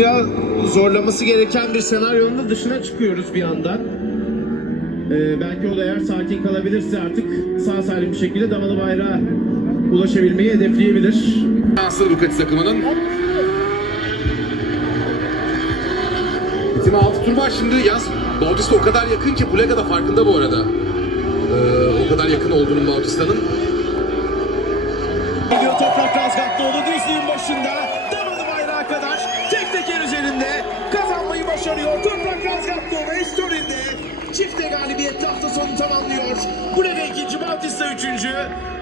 facia zorlaması gereken bir senaryonun da dışına çıkıyoruz bir anda. Ee, belki o da eğer sakin kalabilirse artık sağ salim bir şekilde damalı bayrağa ulaşabilmeyi hedefleyebilir. Şanslı Ducati takımının. Bitime 6 tur var şimdi. Yaz Bautista o kadar yakın ki Bulega da farkında bu arada. Ee, o kadar yakın olduğunun Bautista'nın. Başarıyor. Toprak Razgatlıoğlu Estorinde çifte galibiyetle hafta sonu tamamlıyor. Buraya ikinci, Bautista üçüncü.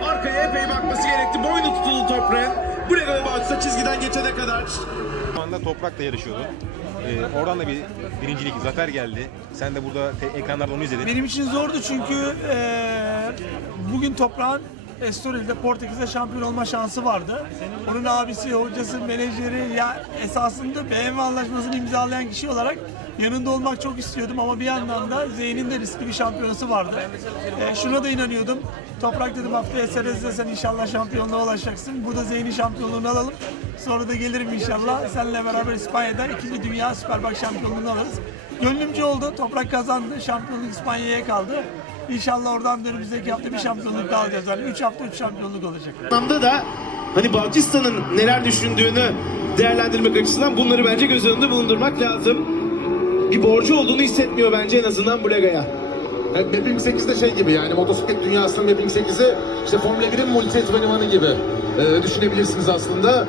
Arkaya epey bakması gerekti. Boynu tutuldu toprağın. Buraya ve Bautista çizgiden geçene kadar. Şu anda toprakla yarışıyordu. Ee, oradan da bir birincilik, zafer geldi. Sen de burada te- ekranlarda onu izledin. Benim için zordu çünkü eee, bugün toprağın Estoril'de Portekiz'de şampiyon olma şansı vardı. Onun abisi, hocası, menajeri ya esasında BMW anlaşmasını imzalayan kişi olarak yanında olmak çok istiyordum ama bir yandan da Zeyn'in de riskli bir şampiyonası vardı. Eee, şuna da inanıyordum. Toprak dedim haftaya Serez'de sen inşallah şampiyonluğa ulaşacaksın. Burada Zeyn'in şampiyonluğunu alalım. Sonra da gelirim inşallah. Seninle beraber İspanya'da ikinci dünya Süperbike şampiyonluğunu alırız. Gönlümce oldu. Toprak kazandı. Şampiyonluk İspanya'ya kaldı. İnşallah oradan da önümüzdeki hafta bir şampiyonluk daha alacağız. Yani 3 hafta 3 şampiyonluk olacak. anlamda da hani Bautista'nın neler düşündüğünü değerlendirmek açısından bunları bence göz önünde bulundurmak lazım. Bir borcu olduğunu hissetmiyor bence en azından Bulega'ya. Yani Mapping 8 de şey gibi yani motosiklet dünyasının Mapping 8'i işte Formula 1'in multi gibi e, düşünebilirsiniz aslında.